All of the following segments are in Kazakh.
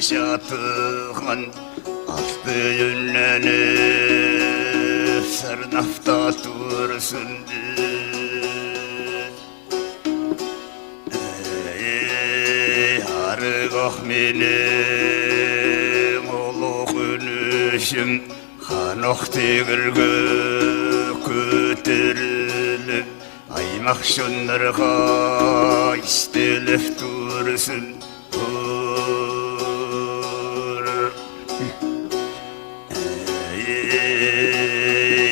şatıgan altı yünlenip sarnafta tursun arıgah menin olu günüşüm hanok tegirge kötürülüp aymak şunlarga istelif tursun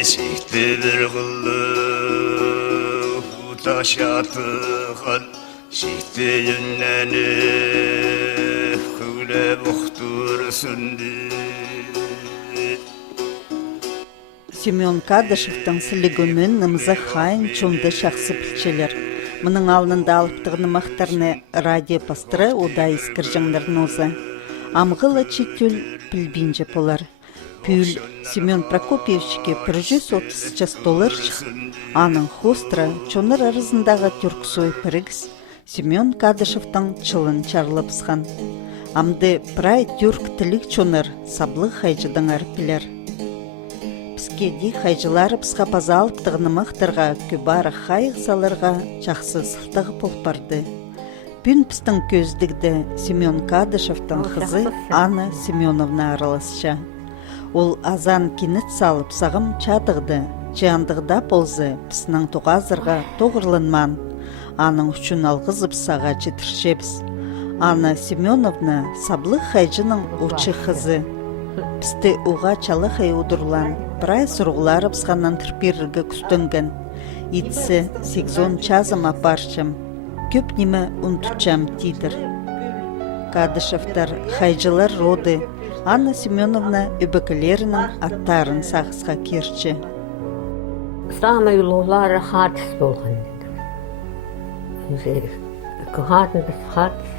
Şehti bir kıllı taş yatıgan Şehti yünlenip küle buhtursun Семен Кадышевтың сілігімен нымызы хайын чумды шақсы пілчелер. Мұның алынында алыптығыны мақтарны радио пастыры ода искіржіңдерін озы. Амғылы читюл пілбинже полар. Пүл Семен Прокопьевичке $130 шық. Аның хостра чоныр арызындағы түрксой пірігіз Семен Кадышевтың чылын чарлыпсқан. Амды прай түрк тілік чоныр саблы хайжыдың арпілер. Піскеди хайжылары пысқа паза алыптығыны мақтарға көбары хайық салырға жақсы сылтығы полпарды. Бүн пістің көздігді Семен Кадышевтың қызы Анна Семеновна араласша. Ол азан кенет салып сағым чадығды, жандығда болзы пісінің тоғазырға тоғырлынман. Аның үшін алғызып саға жетіршепс. Анна Семеновна саблы хайжының ұчы қызы. Пісті уға чалы хай удырлан, бірай сұрғылары пысқаннан түрперіргі күстінген. Итсі 8 чазым апарчым, көп немі ұнтучам тидір. Кадышевтар хайжылар роды, Анна Семеновна өбікілерінің аттарын сағысқа керчі. Самый улуулары хатыс болған деді. Күхатын біз хатыс.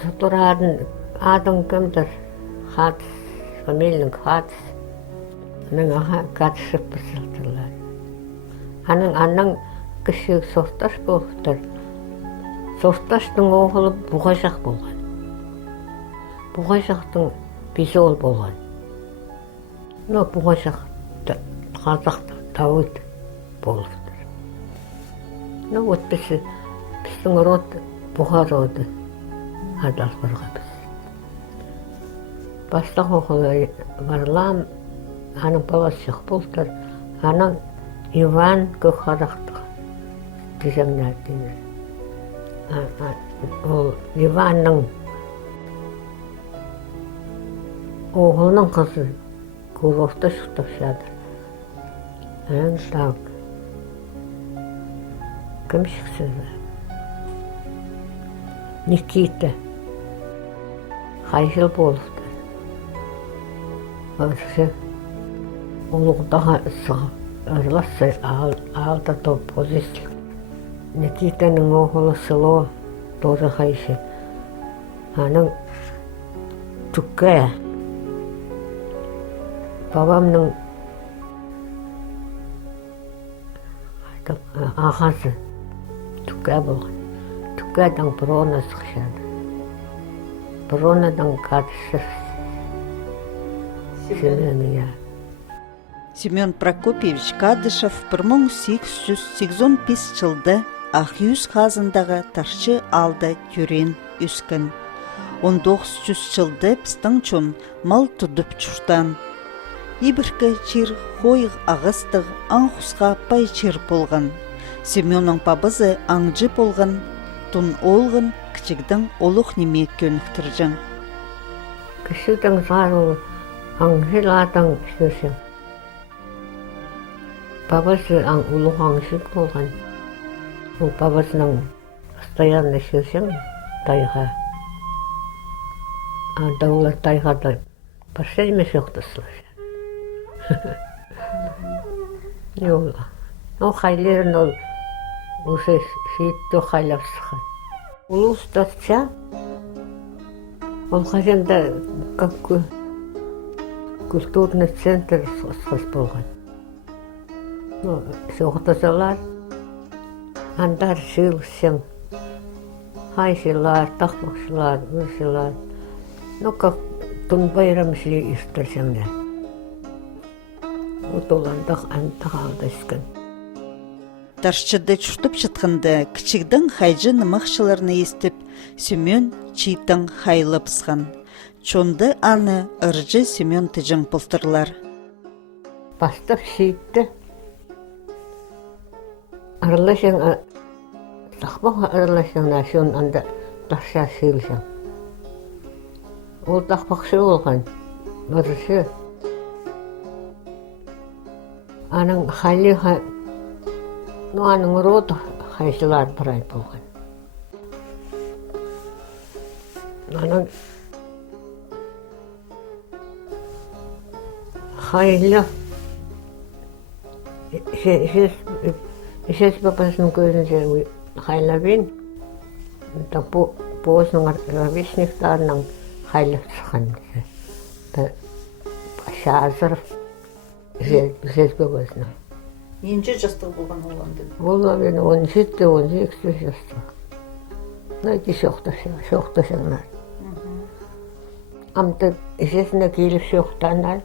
Сұтырадың адың кімдір хатыс, фамилияның хатыс. Аның аға Кадышев бұсылдырлар. Аның кіші Соқташ болғыдыр. Соқташтың оғылы Бұғажақ болған. Бұғажақтың бізол болған. Бұғажақ қазақ Дауыт болғыдыр. Біздің род Бұға роды адалбырға біз. Бастақ оғылы Варлам, аның баласы шық болдыр. Аның Иван Көқадақтық деземнәдіңіз. Ол Иванның оғылының қызы Куровта шықтық шадыр. Ән тауып. Кім шықсызы? Никита. Қайшыл болықты. Өрші олығдағы ұсығы ұрласы алда топ позиция. Никитаның оғылы село тоже қайшы. Аның түкке. Babamның ағасы түкке болған. Түккедің Брона сықшады. Бронадан Кадышев Семеновна. Семен Прокопьевич Кадышев 1885 жылды Ақюз қазындағы таршы алды түрен үскін. 1900 жылды пістің чон мал тұдып чүртан. Ибіркі чир хойық ағыстық аңқұсқа пай чир болған. Семенның пабызы аңжы болған, тұн олғын кішігдің олық немек көніктіржің. Кішігдің зару аңжыл атың сөзің. Пабызы олық аңжы болған. Ол пабызының постоянный сөзің тайға. Даулы тайғады пашельме жоқты слышын. Ол қайлерін ол уже шейтті қайлап сықын. Ол ұстатса, ол қажында культурный центр сқыз болған. Соғытысылар, андар жыл сен Хайсылар, тақмақшылар, ұршылар. Ну, как тун байрамшылы иртірсіңдер. Отоландық антық алдышкін. Таршчыды чуртып чытқынды, кичигдің хайжы нымақшыларны естіп, Семен читың хайлы пысқан. Чонды аны ыржы Семен тыжың пылтырлар. Бастап шийтті. Арылашың, тақпақ арылашыңна шон анда тақша шилшың. Ол тақпақшы болған, бұрышы. Аның хали, ну аның роды хайшылар бірай болған. Аның хайлы, Ишес папасының көзінше хайлабен, боғысының равишниктарының хайлы тұсқан. Шазыров ишес папасының. Енже жастық болған оланды? Олла бен 17-18 жастық. Найти шоқташыңдар. Амты ишесіне келіп шоқтанар,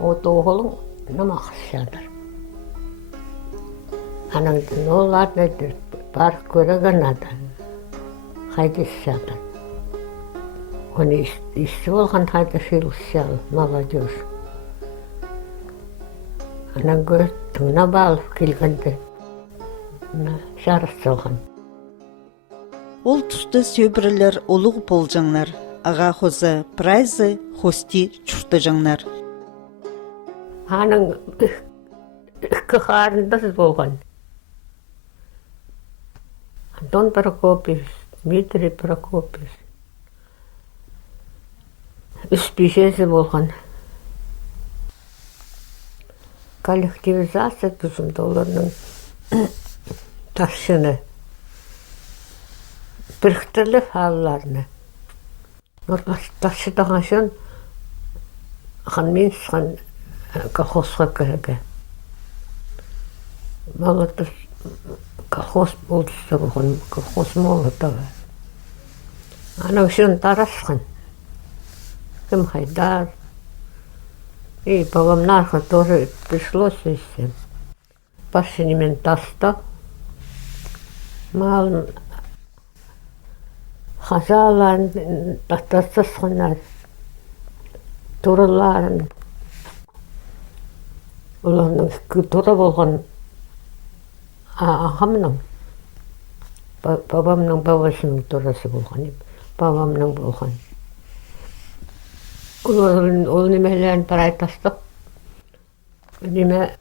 оты оғылың намақыс шадар. Анаңдың оларды бар көреген адам, қайдыс жатыр. Оны істі болған қайда шылышал, молодежь. Анаң көрттіңна балып келгенде, жарыс болған. Ол тұсты сөбірілер олығы болжаңлар, аға қозы прайзы хости чұрты жаңлар. Аның үкі қарындас болған. Антон Прокопьевич, Дмитрий Прокопьевич. Үш бешесі болған. Коллективизация түзімді оларының тасшыны. Біріктірлі фалыларыны. Тасшыдаған шын қанмен сыған колхозға кірігі. Молотов колхоз болдысы болған, колхоз молотовы. Аның шын тарасқан. Кім хайдар. И бабамнарға тоже пришлось естен. Пашынемен таста. Малын хазаларын тастасқанар. Турыларын. Оларның тура болған ағамның, бабамның бабасының турасы болған, бабамның болған. Ол немелерін бір айтастық. Неме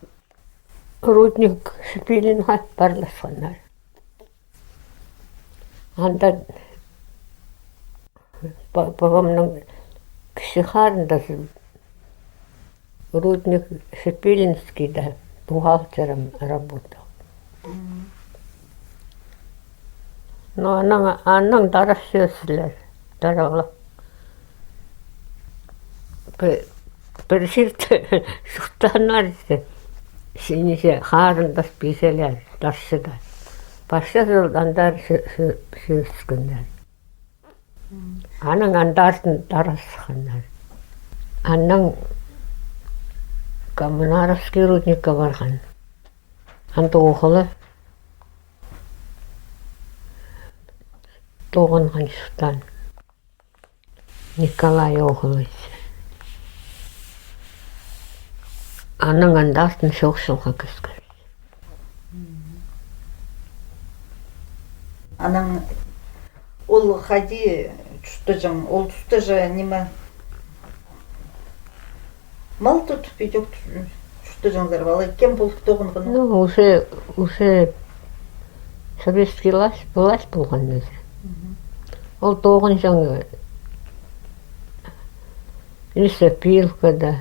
рудник шпилін барласқанар. Анда бабамның кіші қарындасы рудник Шепелинскийда бухгалтером работал. Но аның дарас сөзілер, даралы. Бір жерді шықтанар, сенесе қарындас бейселер, даршыдар. Башы жылдандар сөзгіндер. Аның андардың дарасқандар. Аның Коммунаровский рудникка барған. Анты оғылы тоғынған шықтан. Николай оғылы. Аның андастын шоқшылға кіскір. Аның ол хади чүстіжің, ол чүстіжі неме мал тұтып едек чүстіжіңдер балы кем болып тоғынғын? Ну, уже советский власть болған өзі. Ол тоғын жаңы лесопилкада,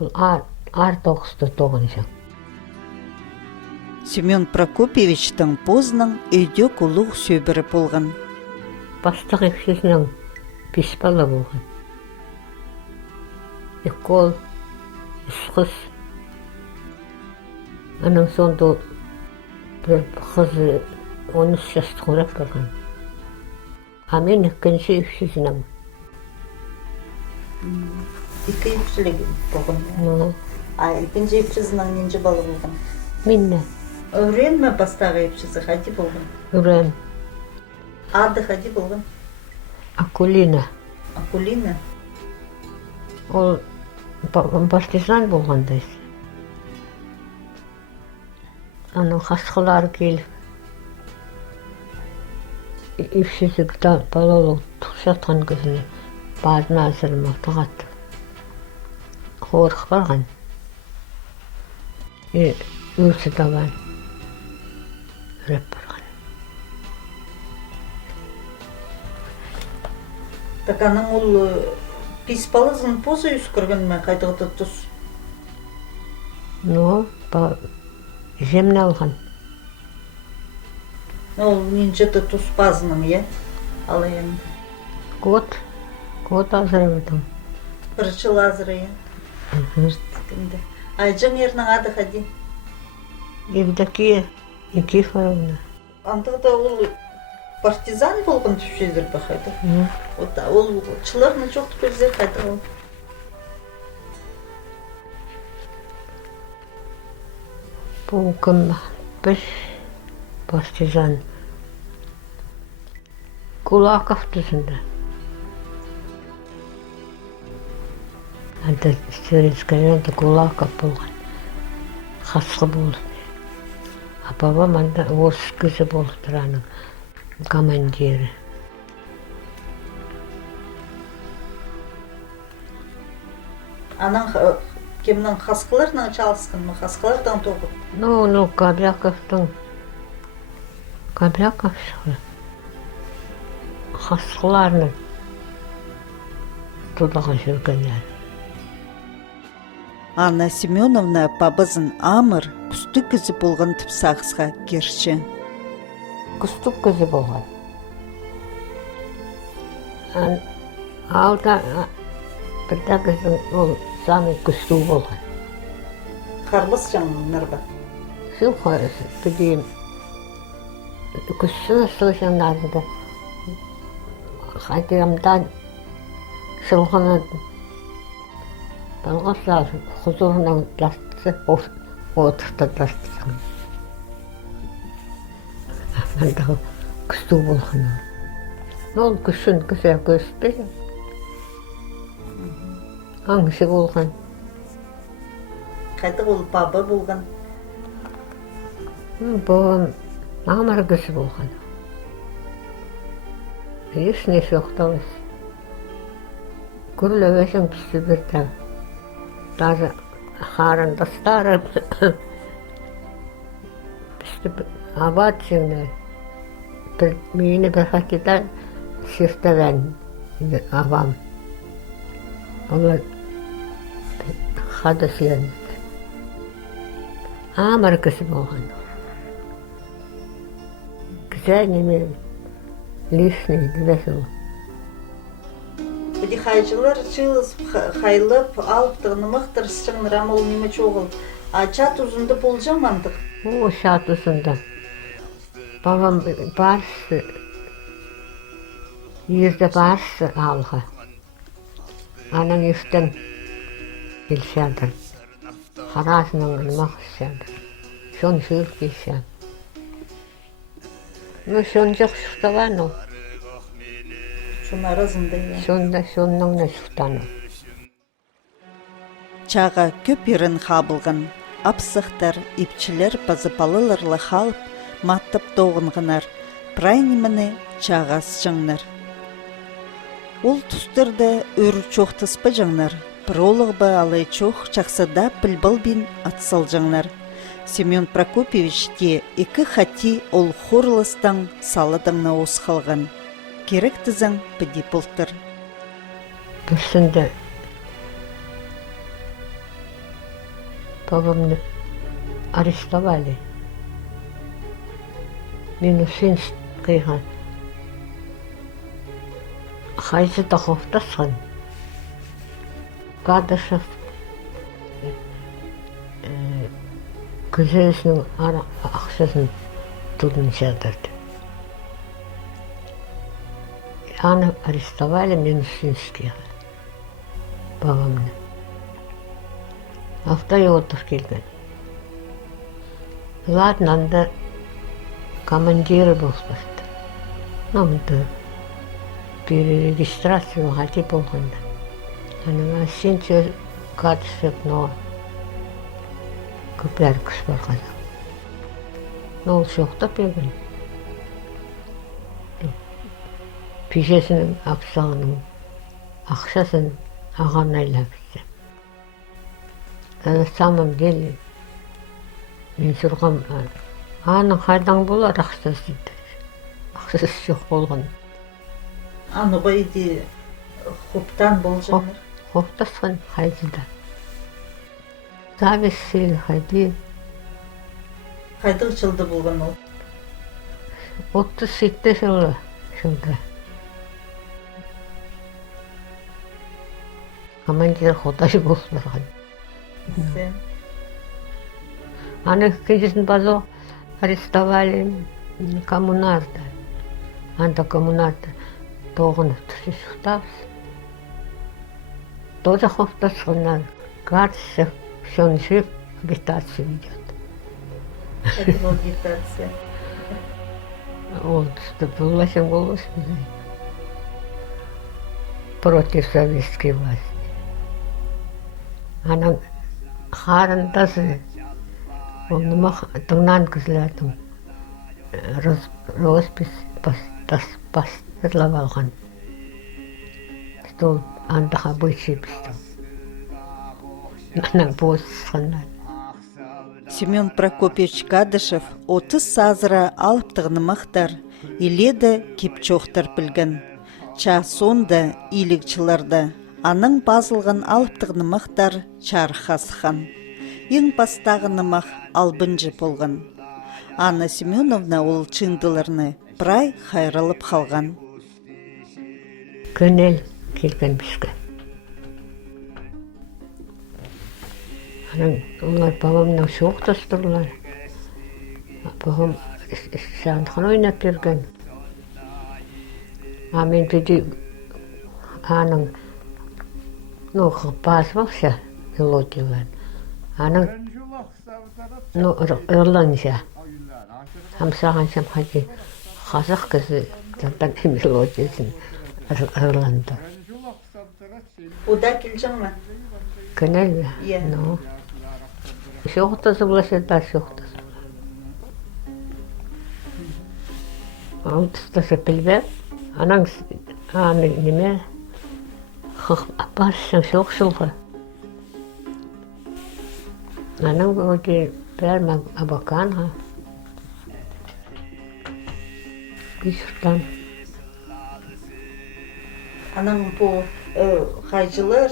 ар тоқысты тоғын жаң. Семен Прокопьевичтің позның өйде құлық сөбірі болған. Бастық екшесінің бес бала болған. Екол, ісқыз. Аның сонда бір қызы 13 жастық орап барған. мен екінші үпсізінім. Екі епшілік болған. Екінші епшізінің ненже балы болған? Минне. Өрен ме бастағы епшізі қади болған? Үрем. Ады қади болған? Акулина. Акулина? Ол партизан болғандайыз. Аның қасқылары келіп. Үпсізікті балалы тұқшатқан күзіне бадына азырма тұғатты. Қорық барған. Өсі даван. Үреп барған. Так аның ол пис балызын позы үскірген ме қайтығыды тұс? Жемін алған. Ол ненжеті тұс базының, е? Ала енді. Год азырып өтім. Бір жыл азыры, е? Айжың ерінің ады қади? Евдокия Никифоровна. Андығда ол партизан болған түшезір бі қайды? Ол чыларының жоқты көздер қайды ол? Бұл кім бір партизан Кулаков тұсында. Анда Советский районда Кулаков болған. Қасқы болды. А бабам анда орыс кісі болып тұраның командирі. Аның кемнің қасқыларының чалысқын ма? Қасқылардан тоғып? Кобяков шығыр. Қасқыларының тұлығы жүргенler. Анна Семеновна бабызын амыр, күсті кізі болған түпсағызға керші. Күстік кізі болған. Алда бірді кізі ол самый күсті болған. Қарбыз жаңынлар ба? Сол қойысы, білейім. Күстіні сол жаңдарында қадирамдан шылғыны балғасар хұзурынан ластысы отырта ластысын. Аңдағы күсту болған. Ол күшін күсе көспейді. Аңшы болған. Қайты ол бабы болған? Бұл намар күші болған. Ешіне жоқтауыз. Күрлі өшін пісі бірді. Даже қарындастары пісті абат жеңнер. Мені бір хакида сертавен абам. Олар қады сүйенді. Амар кісі болған. Кісі неме лишний весел. Бұды қайжылар жылыз қайлып, алыптығыны мұқтыр сыңыр амыл неме чоғыл. А чат ұзынды болжамандық? О, чат ұзынды. Babam barsı, yüzde barsı alğı. Anam üstten gelşadır. Harasının ılmak işadır. Şon sürüp gelşadır. Но şonca şuhta var no. Şon arasında ya. Şondan da şuhtanı. Çağa köp yerin қабылғын. Апсықтар, ипчілер, базыпалылырлы халып, маттып доғынғынар, прайнимыны чағас жаңнар. Ол тұстырды өр чоқтыспы жаңнар, бір олығбы алай чоқ чақсыда білбіл бен атсал жаңнар. Семен Прокопьевич те екі хати ол хорлыстан салыдыңна осқалған. Керек тізің біде бұлтыр. Бүрсінде babamı arrestovali. Минусинст қиған. Қайсы тақоқтасқан. Кадышев күзесінің ақшасын тұлын жадырды. аны арестовали Минусинскийге, babamны. Автоотыр келген. Ладно, анда командиры болсақты. Намды перерегистрацию қате болғанда. Аныға сен сөз қатысып, но көпер күш бар қазақ. Ол шоқтап егін. Пешесінің ақшасын аған айлап бізді. На самом деле, мен сұрғам, аның қайдан болар ақшасы дейді. Ақшасы жоқ болған. Аны қойды құптан болжаныр. Құптасқан қайдыда. Завесі қайды. Қайдық жылды болған ол? 37 жылда. Командир Ходай болып барған. Сен? Аны кенжесін базо арестовали коммунарда. Анда коммунарда тоғынып түсі шықтабыз. Тоже хоптасқаннан картсы шоншып агитацию идет. Это был агитация. Ол түсті бұлашын болуш бізде. Против советской власти. Аның қарындасы оныма тыңнан кізілердің роспись бастырлап алған. Стол андыға бөйтші біздің. Аның босысқаннан. Семен Прокопьевич Кадышев 30 сазыра алыптығыны мақтар, иледі кепчоқтар білген. Ча сонда илікчілерді, аның базылған алыптығыны мақтар чархасхан. Ең бастағыны мақ албынжы болған. Анна Семеновна ол чындыларны прай хайралып қалған. Көнел келген бізге. Олар бабамның шоқтастырлар. Бабам сандығын ойнап берген. Мен біді аның базы бақша мелодиялар. Аның ырланша. Хамсағаншам қайды қазақ кізі жаттан мелодиясын ырланды. Ода келжің ма? Көнел бі? Шоқтасы бұлашы да шоқтасы. Ол тұстасы білбеп, аның неме басшың шоқшылғы. Аның өте бәр абаканға. Бишіртан. Аның бұл қайжылар,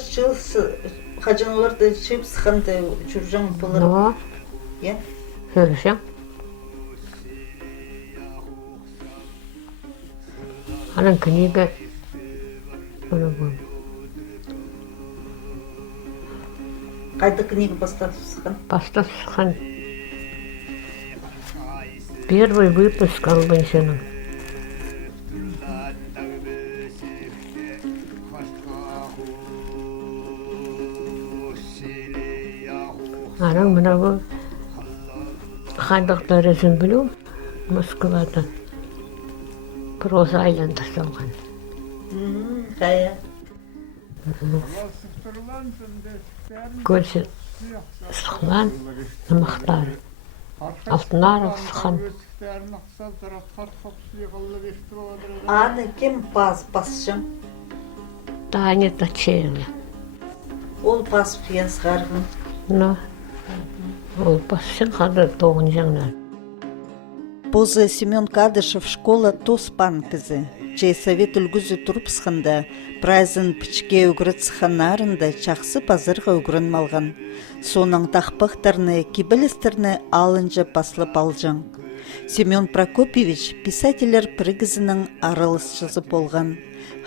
қажыңыларды шып сықанды жүржің бұлыр. Жүржің. Аның книга Қайды книга бастатып сықан? Бастатып сықан. Первый выпуск албаншының. Аның мұна бұл қандықтарысын білу Москвадан проза айланда салған. Қая? Көрсі сықлан намақтары. Алтынарық сыққан. Аны кем басшың? Таня Тачеевна. Ол басып язғарғын. Ол басшың қады тоғын жаңнар. Позы Семен Кадышев школа тоспан кізі. Чей совет үлгізі тұрып сықында, прайзын пічке үгіріт сықанарында чақсы пазырға үгірін малған. Соның тақпықтарны, кибілістерні алынжы басылып алжың. Семен Прокопьевич писателер пригізінің арылысшызы болған.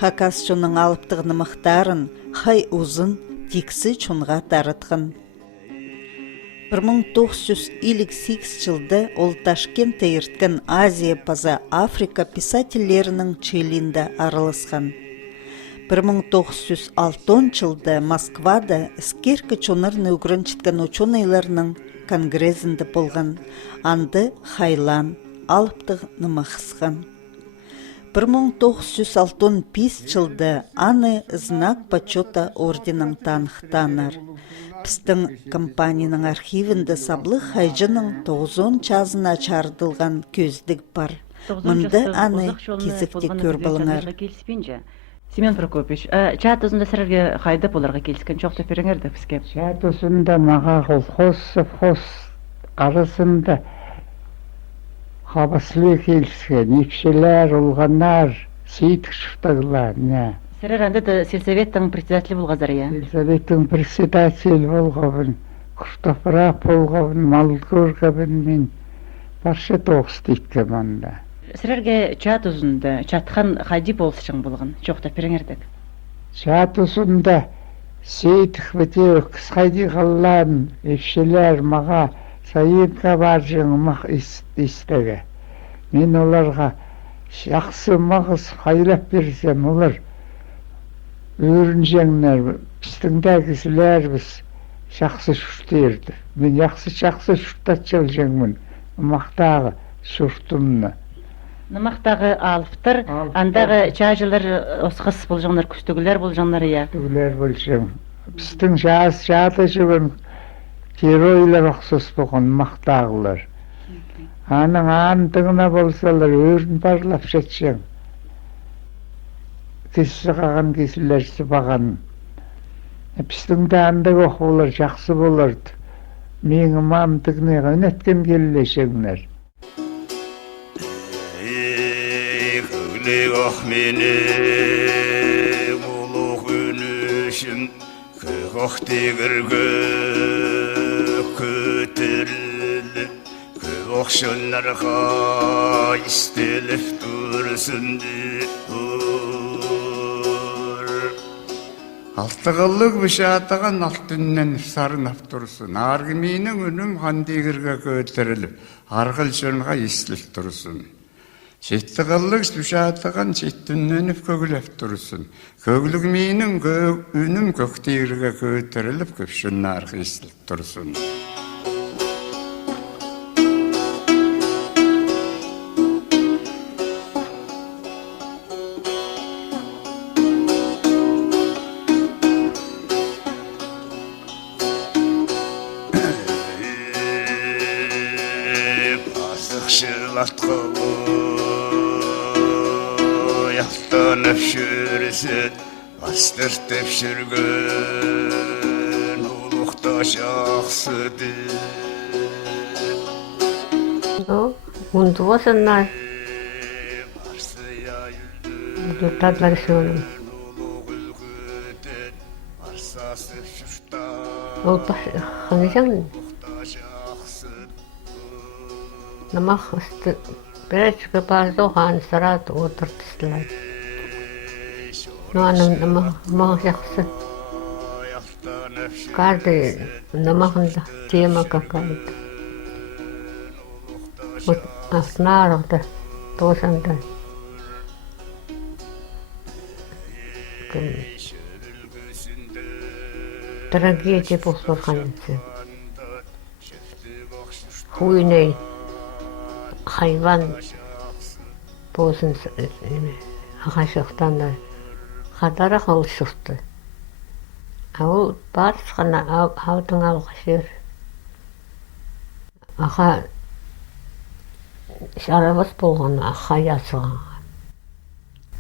Хакас чоның алыптығыны мықтарын, хай ұзын, тексі чонға тарытқын. 1958 жылда ол Ташкентте ерткен Азия паза Африка писательлерінің чилинде араласқан. 1906 жылда Москвада Скерка чонарны угранчыткан ученыйларның конгрессінде болған. Анды Хайлан алыптығы нымақсқан. 1965 жылда аны знак почета орденің танықтаныр. Пістің компанияның архивінде саблы хайжының 90 чазына чардылған көздік бар. Мұнды аны кезікте көр болыңар. Семен Прокопич, чат өзінде сірерге қайдап оларға келіскен жоқты беріңерді бізге? Чат өзінде маға қолхоз, совхоз арасында қабаслы келіскен, екшелер, ұлғанар, сейтік шыftағылар, не? Сірер әнді сельсоветтің председателі болғазар, е? Сельсоветтің председателі болғабын, Күштапырақ болғабын, Малгорғабын мен барша тоғыз дейткем анда. Сірерге чат өзінде, чатқан қайди болсышың болған, жоқта беріңердік? Чат өзінде сейтік біте қысқайди қаллан, екшелер маға сайынға бар жыңымақ істегі. Мен оларға жақсы мағыз қайлап берсем, олар өрін жеңнер, біздіңді кісілер біз жақсы шүрттерді. Мен жақсы шүрттатшыл жеңмін, мақтағы шүрттімні. Нымақтағы алыптыр, андағы чажылар осқыс бұл жаңлар, күстігілер бұл жаңлар, е? Күстігілер бұл жың. Біздің жаты жүгін геройлар оқсыз болған мақтағылар. Аның андығына болсалар өрін барлап жетшің. Кесі қаған кесілерсі баған. Біздің де андық оқулар жақсы болырды. Менің мамдығына өнеткен келешеңдер. Көйлек ақмені ұлық өнішін көк тегіргі көтеріліп көк шынларға істеліп тұрсынды Алтығылық бішатаған алтыннан сарынап тұрсын. Арғы менің үнім қандегірге көтеріліп, арғыл жонға естіліп тұрсын. Жеттіғылық бішатаған жеттінненіп көгіліп тұрсын. Көгілік менің үнім көктегірге көтеріліп, көпшін арғы естіліп тұрсын. Яқтанып жүрсін, бастыртып жүрген ұлықта жақсыды. Унду осыннай. Татлар сөйлем. Ол қанышаң намақ бірәчігі барды оған сырат отыртыстылар. Аның намақ жақсы. Каждый намақында тема какая-то. Вот автонарықта тосанда. Трагедия болса қанысы. Хуйней. Хайван болсын ағашықтан да қатары қол шықты. Ол барыс қана аудың алғашыр. Аға шарабас болған ақа ясыған.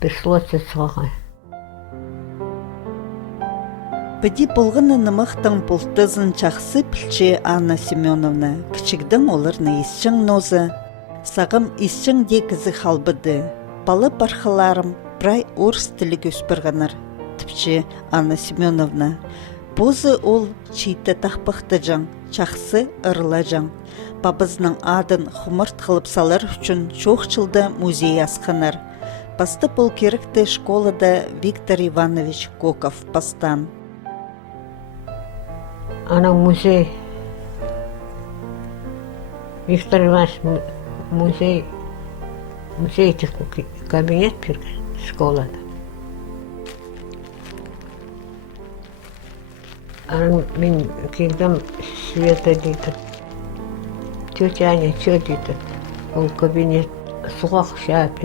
Пришлосы сыған. Бәді болғаны нымақтың бұлтызын чақсы пілче Анна Семеновна, кішігдің оларны ісчің нозы, сағым ісчің дегізі қалбыды. Балы бархаларым прай орыс тілі көспірғаныр. Тіпче Анна Семеновна, бозы ол чейті тақпықты жаң, чақсы ырыла жаң. Бабызның адын хумырт қылып салар үшін чоқ жылда музей асқаныр. Басты бұл керікті школада Виктор Иванович Коков пастан. Ана музей Виктор Иванович музей кабинет берген школада. Анан мен келдім Света дейді. Тетя Аня, что дейді? Ол кабинет суға құшап,